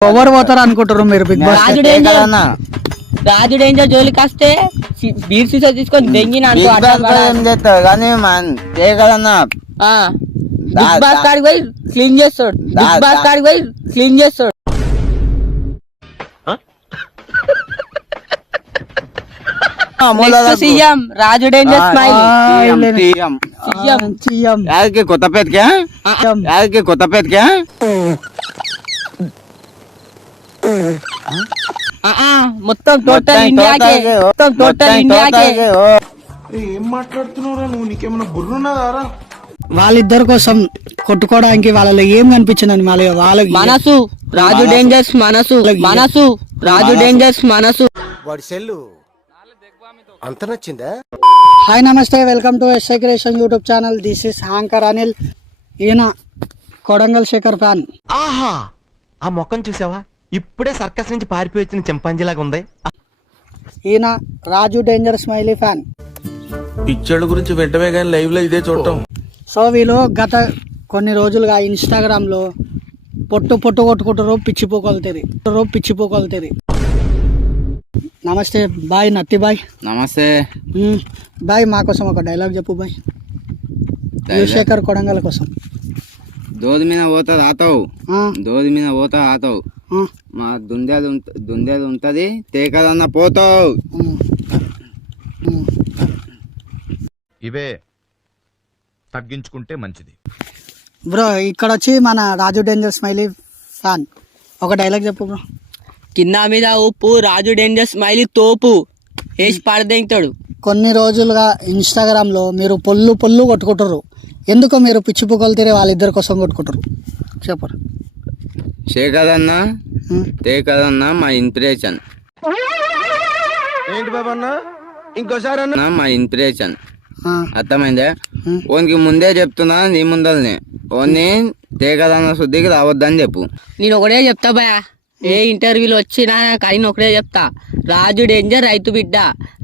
ఎవరు పోతారు అనుకుంటారు మీరు big boss Raju danger Raju danger జోలికి వస్తే బీర్ సీసా తీసుకొని దెంగిన బిగ్ బాస్. ఏం చేస్తావు? కానీ మన ఆ. బిగ్ బాస్ కాడికి పోయి క్లీన్ చేస్తాడు. బిగ్ బాస్ కాడికి పోయి క్లీన్ చేస్తాడు. CM. Raju danger smile. CM. CM. CM. యాదకి కొత్తపేటకే యాదకి కొత్తపేటకే మొత్తం టోటల్ ఇండియాకే మొత్తం టోటల్ ఇండియాకే వాళ్ళిద్దరి కోసం కొట్టుకోవడానికి వాళ్ళలో ఏం కనిపించిందని మళ్ళీ వాళ్ళకి మనసు రాజు డేంజర్స్ మనసు. మనసు. రాజు డేంజర్స్ మనసు. వాడి సెల్లు అంత నచ్చిందా? హాయ్ నమస్తే. Welcome to SI creation YouTube channel. This is anchor Anil ఈయన కొడంగల్ శేఖర్ ఫ్యాన్. ఆహా! ఆ మొక్కను చూసావా? ఇప్పుడే సర్కస్ నుంచి పారిపోయి వచ్చిన చింపాంజీలాగా ఉంది. ఈయన రాజు డేంజర్ స్మైలీ ఫ్యాన్. పిక్చర్ల గురించి వెంటనే కానీ లైవ్లో ఇదే చూడటం. సో వీళ్ళు గత కొన్ని రోజులుగా ఇన్స్టాగ్రామ్లో పొట్టు పొట్టు కొట్టుకుంటారు పిచ్చిపోకొలుతుంది పిచ్చిపోకొలుతుంది నమస్తే బాయ్ నత్తి బాయ్. నమస్తే. బాయ్ మా కోసం ఒక డైలాగ్ చెప్పు బాయ్. యువశేఖర్ కొడంగల్ కోసం. దోది మీద పోతా ఆతావు. దోది మీద పోతా ఆతావు. మా దుందేది ఉంట- దుందేది ఉంటది తేకదన్న పోతావు. ఇవే తగ్గించుకుంటే మంచిది. బ్రో ఇక్కడ వచ్చి మన రాజు డేంజర్ స్మైలీ ఫ్యాన్. ఒక డైలాగ్ చెప్పు బ్రో. కింద మీద ఉప్పు రాజు డేంజర్ స్మైలీ తోపు. వేసి పడదెంగుతాడు కొన్ని రోజులుగా ఇన్స్టాగ్రామ్లో మీరు పొల్లు పొల్లు కొట్టుకుంటారు ఎందుకు మీరు పిచ్చి పొగలు వాళ్ళిద్దరి కోసం కొట్టుకుంటారు చెప్పరు? శేఖదన్న మ్మ్. తేకదన్న మా ఇన్స్పిరేషన్ ఏంటి బాబా అన్న? ఇంకోసారి అన్న. మా ఇన్స్పిరేషన్ ఆ, అర్థమైందే. ఓనికి ముందే చెప్తున్నా నీ ముందల్ని. ఓన్ని తేకదన్న శుద్ధికి రావద్దని చెప్పు. నేను ఒకటే చెప్తా భయ. ఏ ఇంటర్వ్యూలో వచ్చినా కానీ ఒకటే చెప్తా. రాజు డేంజర్ రైతు బిడ్డ.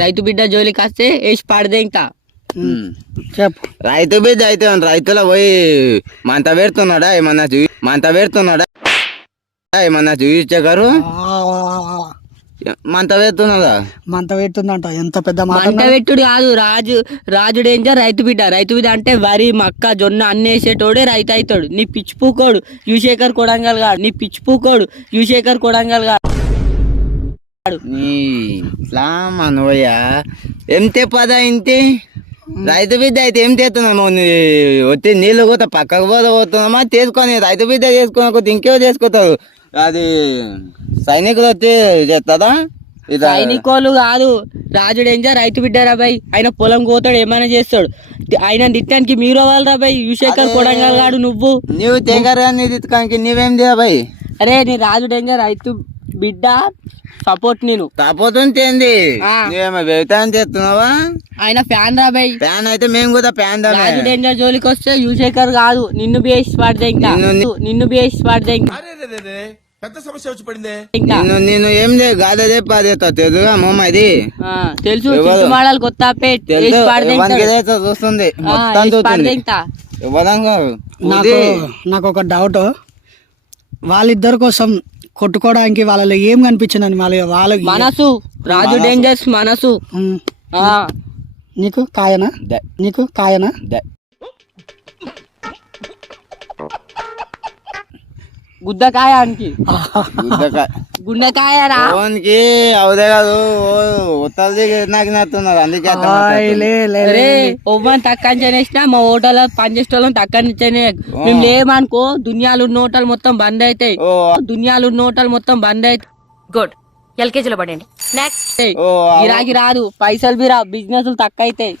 రైతు బిడ్డ జోలికి వస్తే వేసి పడదెంగుతా మ్మ్. చెప్పు. రైతు బిడ్డ అయితే రైతుల పోయి మంత పెడుతున్నాడా? ఏమన్నా చూ మంత పెడుతున్నాడా? ఏమన్నా చూపించగారు మంత పెడుతున్నాడా మంత పెడుతుందంట. ఎంత పెద్ద మాట పెట్టుడు కాదు రాజు రాజు డేంజర్ రైతు బిడ్డ. రైతు బిడ్డ అంటే వరి మక్క జొన్న అన్ని వేసేటోడే రైతు అవుతాడు. నీ పిచ్చి పూకోడు. యుశేఖర్ కొడంగల్ గాడు. నీ పిచ్చి పూకోడు. యుశేఖర్ కొడంగల్ గాడు. నీ ఏం తెప్పదా ఇంటి? రైతు బిడ్డ అయితే ఏం తెస్తున్నాము వచ్చి నీళ్ళు కూడా పక్కకు పోత పోతున్నామా? తీసుకొని రైతు బిడ్డ చేసుకుని ఇంకేవో చేసుకుంటారు. అది సైనికులు వచ్చి చేస్తుందా ఇది? సైనికోలు కాదు రాజు డేంజర్ రైతు బిడ్డ రాబాయ్ ఆయన పొలం కోతాడు ఏమైనా చేస్తాడు. ఆయన నిత్యానికి మీరు వాళ్ళు రాబాయ్ యుశేఖర్ కొడంగల్ గాడు నువ్వు. నువ్వు తెగరు కానీ తీసుకోనికి నువ్వేం అరే నీ రాజు డేంజర్ రైతు బిడ్డ సపోర్ట్ నేను. నువ్వేమో వ్యవసాయం చేస్తున్నావా? ఆయన ఫ్యాన్ రాబాయ్ ఫ్యాన్ అయితే మేము కూడా ఫ్యాన్ రాజు డేంజర్ జోలికి వస్తే యుశేఖర్ కాదు నిన్ను బేసి పడితే ఇంకా. నిన్ను- నిన్ను బేసి పడితే ఇంకా. పెద్ద సమస్య వచ్చి పడిందే. ఇంకా. నేను నేను ఏం లేదు గాదే పాదేస్తా తెలుగుగా మొమ్మ ఇది ఆ, తెలుసు మాడలు కొత్త పేట్ చూస్తుంది మొత్తం చూస్తుంది. నాకు నాకు ఒక డౌట్ వాళ్ళిద్దరి కోసం కొట్టుకోవడానికి వాళ్ళలో ఏం కనిపించిందని మళ్ళీ వాళ్ళకి మనసు. రాజు డేంజర్స్ మనసు. నీకు కాయనా? ద- నీకు కాయనా? గుద్దకాయ అనికి గుద్దక- గుండెకాయ రా ఓన్కి అవుదే కాదు. ఉత్తలు దిగి నాకు నట్టున్నారు అందుకే. ఒవ్వని తక్కువ చేసినా మా హోటల్ పనిచేసే వాళ్ళని తక్కువ మేము లేమనుకో దునియాలు ఉన్న హోటల్ మొత్తం బంద్ అవుతాయి ఓ. దునియాలు ఉన్న హోటల్ మొత్తం బంద్ అవుతాయి గుడ్. ఎల్కేజీలో పడండి నెక్స్ట్ గిరాకీ రాదు పైసలు బిరా బిజినెస్ తక్కువ అవుతాయి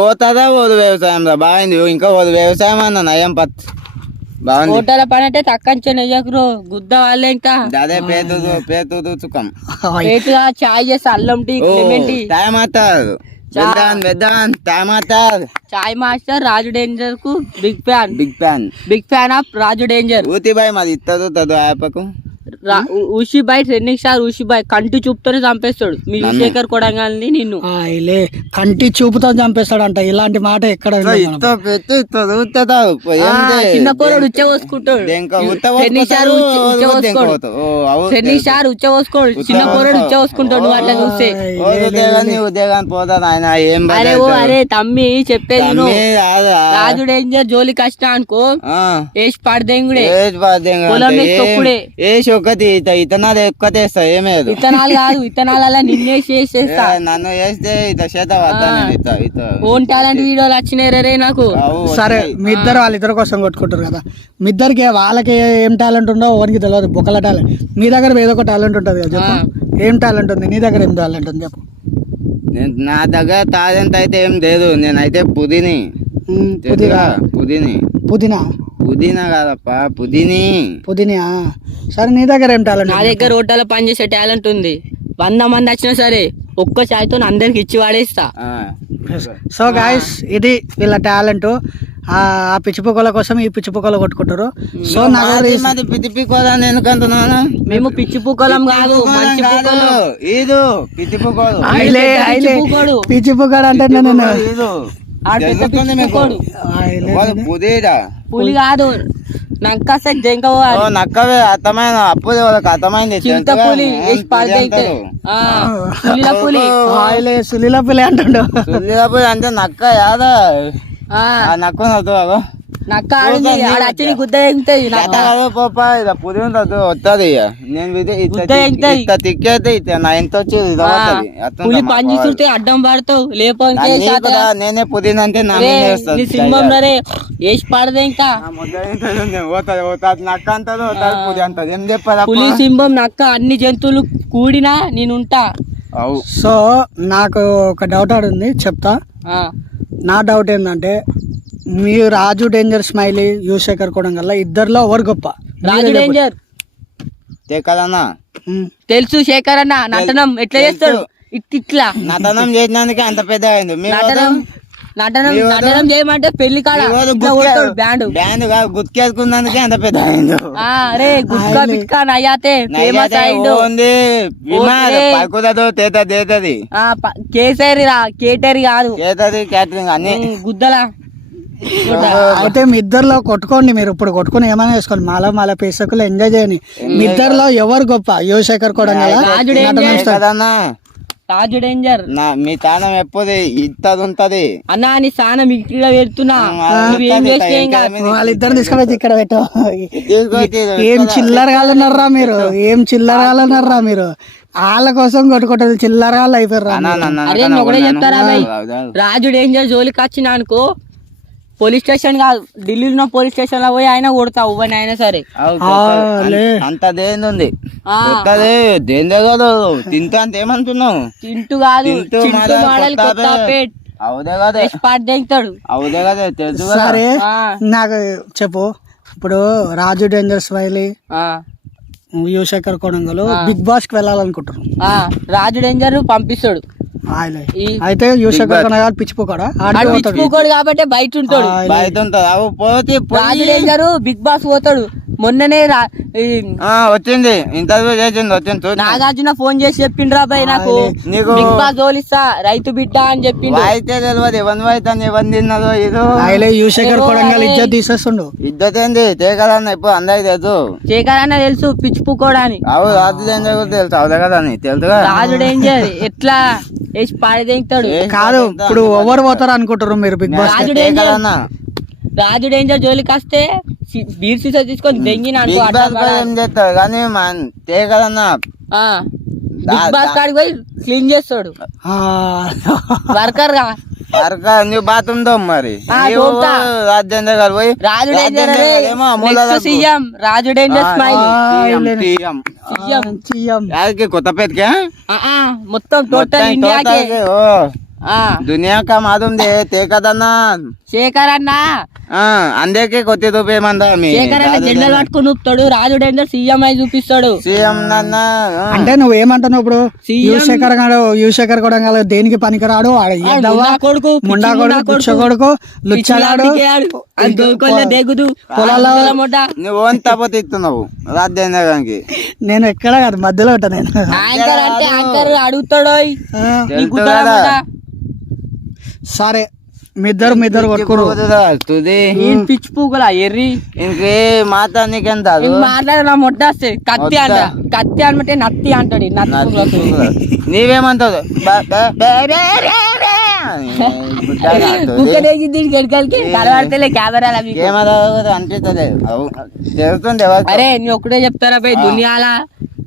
పోతుందా పోదు వ్యవసాయం రా బాగుంది ఇంకా పోదు. వ్యవసాయం అన్న నయం పత్. హోటల్ పని అంటే తక్కువ నెయ్యకురు గుద్ద వాళ్ళే ఇంకా. అదే పేతు పేతు చుక్కం. రేటుగా చాయ్ చేసి అల్లం టీ ఓ లెమన్ టీ. టైం అవుతారు వెద్దాన్ వెద్దాన్ టైం అవుతారు చాయ్ master Raju డేంజర్కు big fan. Big fan. Big fan of Raju danger. ఊతి బాయ్ మాది ఇత్తదు తదు ఉ- ఉషిబాయ్ ట్రెండింగ్ స్టార్ ఉషిబాయ్ కంటి చూపుతోనే చంపేస్తాడు. మీ శేఖర్ కొడంగాల్ని నిన్ను. ఆయలే కంటి చూపుతో చంపేస్తాడంట ఇలాంటి మాట ఎక్కడ. ఏం చిన్న పోరాడు ఉచ్చ పోసుకుంటాడు ట్రెండింగ్ స్టార్ ఉచ్చ- పోసుకోడు పోతావు. ఓ, అవు ట్రెండింగ్ స్టార్ ఉచ్చ పోసుకోడు చిన్న పోరాడు ఉచ్చ పోసుకుంటాడు అట్లా చూస్తే. ఉద్యోగాన్ని ఆయన ఏం అరే ఓ అరే తమ్మి చెప్పేది? రాజు డేంజర్ జోలి కష్టం అనుకో. పడదేంగుడే ఏజ్ బాధ్యంగా పొలం అంటే తొక్కుడే. ఏ- ఒక్కటి ఇత- ఇతనాలు ఎక్కువ తెస్తా ఏమేదు విత్తనాలు కాదు విత్తనాల నిన్నే చేసేస్తా నన్ను వేస్తే ఇత చేత ఓన్ టాలెంట్ వీడియోలు వచ్చినాయి రే నాకు సరే మీ ఇద్దరు వాళ్ళిద్దరి కోసం కొట్టుకుంటారు కదా. మీ ఇద్దరికి వాళ్ళకి ఏం టాలెంట్ ఉందో ఓనికి తెలియదు బొక్కల టాలెంట్. మీ దగ్గర ఏదో ఒక టాలెంట్ ఉంటుంది కదా చెప్పు. ఏం టాలెంట్ ఉంది నీ దగ్గర ఏం టాలెంట్ ఉంది చెప్పు. నేను- నా దగ్గర తాజంత అయితే ఏం లేదు. నేనైతే పుదిని. పుదిని. పుదీనా? పుదీనా కాదప్ప పుదిని. పుదీనా? సరే నీ దగ్గర ఏం టాలెంట్ నా దగ్గర హోటల్లో పనిచేసే టాలెంట్ ఉంది. వంద మంది వచ్చినా సరే ఒక్క చాయ్తో అందరికి ఇచ్చి వాడేస్తా. ఆ. సో గాయస్ ఇది వీళ్ళ టాలెంట్ ఆ పిచ్చిపుక్కల కోసం ఈ పిచ్చిపుక్కలు కొట్టుకుంటారు. సో నా దగ్గర మాది ఈ- మాది పిచ్చి పిక్కోదని ఎందుకంటున్నాను మేము కాదు మంచి పూకలు ఇది ఐలే ఐలే అంటే నేను పెద్ద పులి కాదు. నక్క జంక ఓ నక్కవే అర్థమైన అప్పుది వాళ్ళకి అర్థమైంది. చింత? పులి పులి. పులిల పులి. ఆయిలే సులీల పిల్లి అంటుండు. సుల్లిల పులి అంటే నక్క యాదా నక్క నద్దు అగో నక్క ఆడింది ఆడ వచ్చి నీ గుద్ద ఎగుతాయి నక్క కాదు పోప ఇది పులి ఉండదు వస్తుంది ఇక నేను నా ఎంత పులి అడ్డం పడతావు లేకపోతే నేనే పుదీనా అంటే నా సింహం రే వేసి పడదే ఇంకా? నేను పోతుంది పోతుంది నక్క అంటది పోతుంది పులి అంటది. ఏం పులి సింహం నక్క అన్ని జంతువులు కూడినా నేనుంటా అవు. సో నాకు ఒక డౌట్ ఉంది చెప్తా. ఆ, నా డౌట్ ఏంటంటే మీ రాజు డేంజర్ స్మైలీ యువశేఖర్ కూడా వల్ల ఇద్దరిలో ఎవరు గొప్ప? రాజు డేంజర్. తెక్కదన్నా ఉమ్. తెలుసు శేఖర్ అన్న నటనం ఎట్లా చేస్తాడు? ఇట్ ఇట్లా. నటనం చేసినందుకే అంత పెద్ద అయింది. మీ నటనం నటనం నటనం చేయమంటే పెళ్ళి కాడ బ్యాండ్. బ్యాండ్ కాదు గుర్తుకేసుకున్నందుకే అంత పెద్ద అయింది ఆ రే గుట్కా బిట్కా నయ్యాతే ఫేమస్ అయిండు. ఓకే. పక్కుదదు తేత దేతది ఆ ప- కేసరి రా కేటరి కాదు. చేతది క్యాటరింగ్ అన్ని గుద్దలా. అయితే మీ ఇద్దరిలో కొట్టుకోండి మీరు. ఇప్పుడు కొట్టుకుని ఏమైనా చేసుకోండి. మాల మాల పేసకులు ఎంజాయ్ చేయండి. మీ ఇద్దరిలో ఎవరు గొప్ప? యువశేఖర్ కూడా రాజు డేంజర్ కదన్నా? రాజు డేంజర్ నా మీ తానం ఎప్పుడు ఇత్తది ఉంటది అన్నా నీ స్నానం ఇక్కడ పెడుతున్నా. వాళ్ళిద్దరు తీసుకుపోయి ఇక్కడ పెట్టు. ఏం చిల్లర కాలన్నారా మీరు? ఏం చిల్లర కాలన్నారా మీరు? వాళ్ళ కోసం కొట్టుకుంటారు చిల్లర వాళ్ళు అయిపోయారు. రాజు డేంజర్ జోలికి వచ్చిన అనుకో పోలీస్ స్టేషన్ కాదు ఢిల్లీలో పోలీస్ స్టేషన్లో పోయి ఆయన కొడతా ఇవ్వని అయినా సరే. అంత. కొత్తది దేందే కాదు. తింటా అంత కాదు తింటూ మోడల్ అవుదే కదే. వేసి పాటు దిగుతాడు అవుదే కదే తెలుసు సరే. నాకు చెప్పు. ఇప్పుడు రాజు డేంజర్ స్మైలీ ఆ, యువశేఖర్ కొడంగలు బిగ్ బాస్కి వెళ్ళాలనుకుంటారు ఆ, రాజు డేంజర్ పంపిస్తాడు. అయితే పిచ్చిపోకాడా పిచ్చిపోకోడు కాబట్టి బయట ఉంటాడు. బయట అవు పోతే. రాజు డేంజర్ బిగ్ బాస్ పోతాడు. మొన్ననే రా- ఈ ఆ, వచ్చింది. ఇంటర్వ్యూ చేసింది వచ్చింది. నాగార్జున ఫోన్ చేసి చెప్పిండ్రా బాయ్ నాకు. నీకు- బిగ్ బాస్ జోలిస్తా రైతు బిడ్డ అని చెప్పిండు. వాయితే తెలియదు ఎవరిని వాయితాను ఎవరిని తిన్నదో కొడంగల్ ఇజ్జత్ తీసేస్తుండు. ఇద్దరు ఏంది? తేగలన్న ఇప్పుడు అందరికి తెలుసు. శేఖర్ అన్న తెలుసు పిచ్చిపుకోడని అవు రాజు ఏం జరుగుతుంది తెలుసు. అవుదే కదా అని. తెలుసుగా రాజు డేంజర్ ఎట్లా? వేసి పాడదేంగుతాడు ఏ, కాదు ఇప్పుడు ఎవరు పోతారు అనుకుంటారు మీరు బిగ్ బాస్? రాజు తేగలన్న రాజు డేంజర్ జోలికి వస్తే బీర్ సీసా తీసుకొని దెంగిన అనుకో ఏం చేస్తారు కానీ మన ఆ. బిగ్ బాస్ కాడికి పోయి క్లీన్ చేస్తాడు. వర్కర్గా అరక నువ్వు బాత్రూమ్తో మరి ఆ, నీవు తోముతా. రాజేంద్ర గారు పోయి రాజు డేంజర్ రాజేంద్ర గారు ఏమో అమూల next CM Raju danger smile CM CM చియ్యం యాదకి కొత్త పేరుకే మొత్తం టోటల్ ఇండియాకి మాదం దే తే కదన్నా శేఖర్ అన్న ఆ, అందరికీ కొత్త చూపేమందా మీ? శేఖర్ అన్న జెండలు పట్టుకుని ఊపుతాడు రాజు డేంజర్ సీఎం అయి చూపిస్తాడు. సీఎం నాన్న. అంటే నువ్వు ఏమంటున్నావు ఇప్పుడు? సీఎం యువశేఖర్ గాడు యువశేఖర్ కూడా కాదు, దేనికి పనికిరాడు? కొడుకు, ముండా కొడుకు పుచ్చ కొడుకు, లుచ్చగాడు. దేగుదు నువ్వు ఓన్ తప్పతి ఇస్తున్నావు రాజ్యాంగానికి నేను ఎక్కడ కాదు మధ్యలో ఉంటా నేను. యాంకర్ అంటే యాంకర్ అడుగుతాడు. సరే మీ ఇద్దరు మీ ఇద్దరు కొట్టుకోరు తుది. పిచ్చి పూకులా ఎర్రి. ఇంకే మాట నీకెంత ఇంక మాట్లాడి నా మొట్ట వస్తే కత్తి అంట. కత్తి అనమంటే నత్తి అంటాడు నత్తి. నీవేమంటావు? అరే నీ ఒక్కటే చెప్తారా పోయి దునియాల?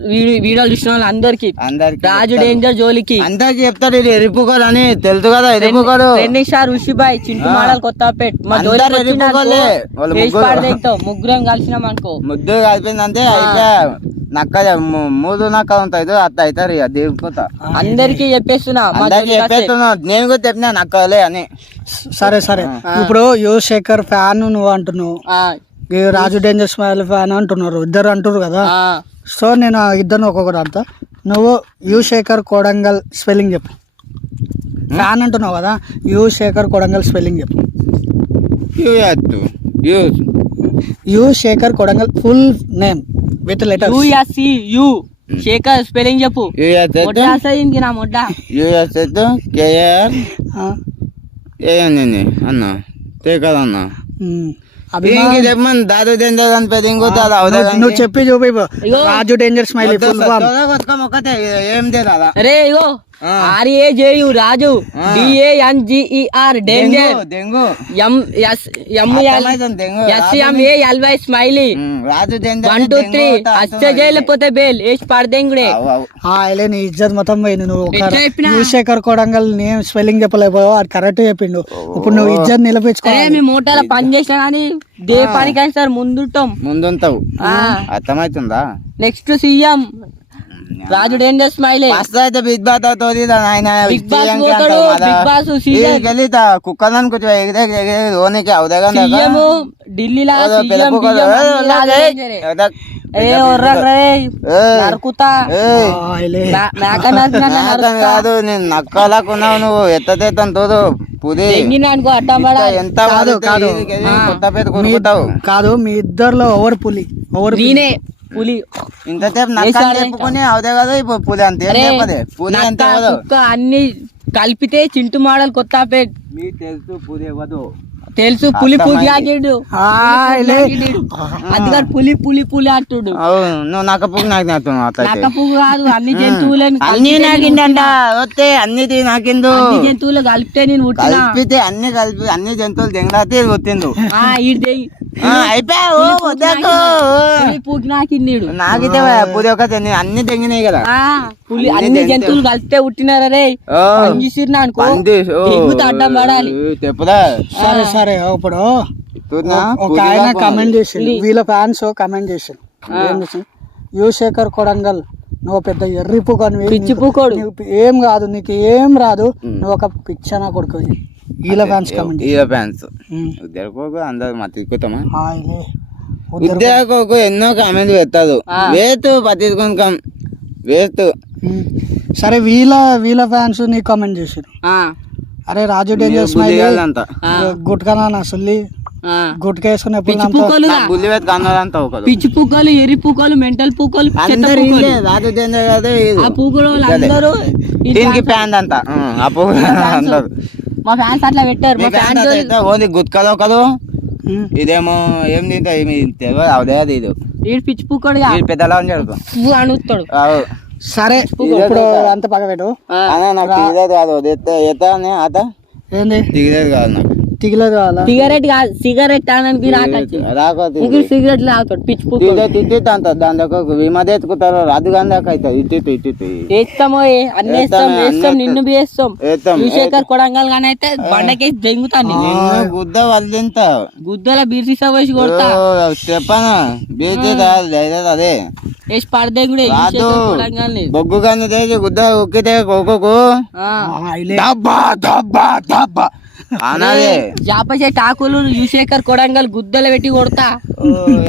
వీడియోలు చూసిన వాళ్ళు అందరికి. అందరికి రాజు. డేంజర్ జోలికి. అందరికి చెప్తాడు ఇది అని. తెలుసు కదా ఎరిపుకోడు ట్రెండింగ్ స్టార్ ఉషిబాయ్ చింటు మాడల్ కొత్తపేట్. మా వేసి ముగ్గురు. ముగ్గురం కలిసినాం అనుకో. ముద్దు కలిపిందంటే అయిపోయా. నక్క మూడు నక్క ఉంటుంది అత్త అవుతారు ఇక దిగిపోతా. అందరికి చెప్పేస్తున్నా. మా అందరికి. చెప్పేస్తున్నా. నేను కూడా చెప్పినా నక్కలే అని. సరే సరే. ఇప్పుడు యువశేఖర్ ఫ్యాన్ నువ్వు అంటున్నావు. ఆ, ఈ రాజు డేంజర్ స్మైల్ ఫ్యాన్ అంటున్నారు. ఇద్దరు అంటారు కదా. సో నేను ఇద్దరు ఒక్కొక్కటి అంటా నువ్వు యు శేఖర్ కోడంగల్ స్పెల్లింగ్ చెప్పు. ఫ్యాన్ అంటున్నావు కదా యు శేఖర్ కోడంగల్ స్పెల్లింగ్ చెప్పు. Use you. Shekhar Kodangal full name with letter U S C you. Shekhar spelling చెప్పు. యూయత్తు మొట్ట వస్తుంది ఇంక నా మొట్ట యూయత్తు కేఆర్ ఏంది అన్న. తే కదన్న ఇంక చెప్పమని దాదు దేందో అని పెద్ద నువ్వు చెప్పి చూపి Raju danger smile full form ఒకటే ఏం తెలియదా అరే ఇగో. R A J U Raju. D A N G E R danger. దెంగు M S M అర్థమైతుంది, దెంగు. S M A L Y smiley. One two three అచ్చ జైలేకపోతే బేల్ వేసి పడదేంగుడే. ఆయలే నీ ఇజ్జత్ మొత్తం పోయింది. నువ్వు ఒక ఎట్లా చెప్పినా? You Shekhar Kodangal name spelling చెప్పలేకపోయావు. అది కరెక్ట్ చెప్పిండు. ఇప్పుడు నువ్వు ఇజ్జత్ నిలపించుకోవాలి మీ మోటార్ పని చేసినా కానీ దే పనికి సార్ ముందుంటాం. ముందుంటావు. అర్థమవుతుందా next CM. Raju danger smiley? First అయితే బిగ్ బాస్ అవుతుంది ఆయన పోతాడు. గెలితా కొంచెం ఎగిరే ఎగిరే ఓనికి సీఎం ఢిల్లీలా సీఎం ఏ కాదు నేను నక్కలాకున్నావు నువ్వు. ఎత్తతేతను తోదు ఎంత కాదు, కాదు. మీ ఇద్దర్లో ఎవరు పులి? ఎవరు పులి? నేనే పులి. ఇంతసేపు నక్క చెప్పుకొని అవుదే కదా ఇప్పుడు పులి అంతే పులి అంతే అన్ని కలిపితే చింటు మోడల్ కొత్తపేట్ మీకు తెలుసు పులి ఇవ్వదు. తెలుసు పులి పులి ఆగిండు అందుకని పులి పులి పులి అంటుడు. అవును నువ్వు నక్క పువ్వు నాకు నాకున్నావు అట్లయితే. నక్క పువ్వు కాదు అన్ని జంతువులను అన్ని నాకిందంట వస్తే అన్ని నాకిందు. అన్ని జంతువులు కలిపితే నేను కలిపితే అన్ని కలిపి అన్ని జంతువులు దెంగడాతే కొట్టిండు ఆ, ఈడు దెయ్యి. ఆ, అయిపోయా ఓ వద్దకు. పులి పూకి నాకిందీడు నాకితే పులి ఒక అన్ని తెంగినాయి కదా. ఆ, పులి అన్ని జంతువులు కలిపితే పుట్టినారా రే? చేసిర్రు అనుకో. అడ్డం పడాలి తెప్పుదా? సరే సరే ఇప్పుడు ఒక ఆయన కమెంట్ చేసిండు. వీళ్ళ ఫ్యాన్స్ కమెంట్ చేసిండు. యువశేఖర్ కొడంగల్ నువ్వు పెద్ద ఎర్రి పుకనివి పిచ్చి పూకోడు. ఏం కాదు నీకు ఏం రాదు. నువ్వు ఒక పిచ్చన కొడుకు. వీళ్ళ ఫ్యాన్స్ కమెంట్ హీరో ఫ్యాన్స్ ఉద్దరకోకు అందరు మా తిక్కుతామా ఉద్దరకోకు ఎన్నో కామెంట్ పెట్టదు వేస్తూ పట్టించుకొని కం వేస్తూ. సరే వీళ్ళ వీళ్ళ ఫ్యాన్స్ నీ కామెంట్ చేసారు అరే రాజు డేంజర్ స్మైల్ అంతా. గుట్కా అసలు ఆ. గుట్కా పిచ్చి పూకోలు పిచ్చి పూకోలు మెంటల్ పూకోలు రాజు. ఆ అందరూ దీనికి ప్యాంట్ అంతా. ఆ, మా ఫ్యాన్స్ అట్లా పెట్టారు. మా ఫ్యాన్స్ ఓన్లీ గుత్కలో కదు. ఇదేమో ఏం తింటా తెలియదు. అవదే అది ఇది. వీడు పిచ్చి పూకోడుగా. ఇది పెద్దలా అని అనుతాడు సరే ఇప్పుడు అంత పగ పెట్టు. నాకు కాదు ఏంది? దిగలేదు కాదు నాకు. సిగరెట్ కాదు సిగరెట్ తాగడానికి రాకొచ్చు. ఇంక సిగరెట్ తాగుతాడు పిచ్చి పూకోడు ఇట్టి అంత దాని దగ్గర విమ తెచ్చుకుంటారు అది కానీ దాకా అవుతుంది. ఇట్టి ఇట్టి ఏ, అన్ని వేస్తాం నిన్ను వేస్తాం. యువశేఖర్ కొడంగల్ గానీ అయితే బండకేసి దెంగుతాను గుద్ద వదిలింత గుద్దల బీర్ సీసా పోసి కొడతా చెప్పనా? లేదా అదే. వేసి పడదే కూడా రాదు. బొగ్గు కానీ గుద్ద ఉక్కితే కోకోకు ఆ. దబ్బా దబ్బా దబ్బా జాప చెట్టు ఆకులు యువశేఖర్ కొడంగల్ గుద్దలు పెట్టి కొడతా.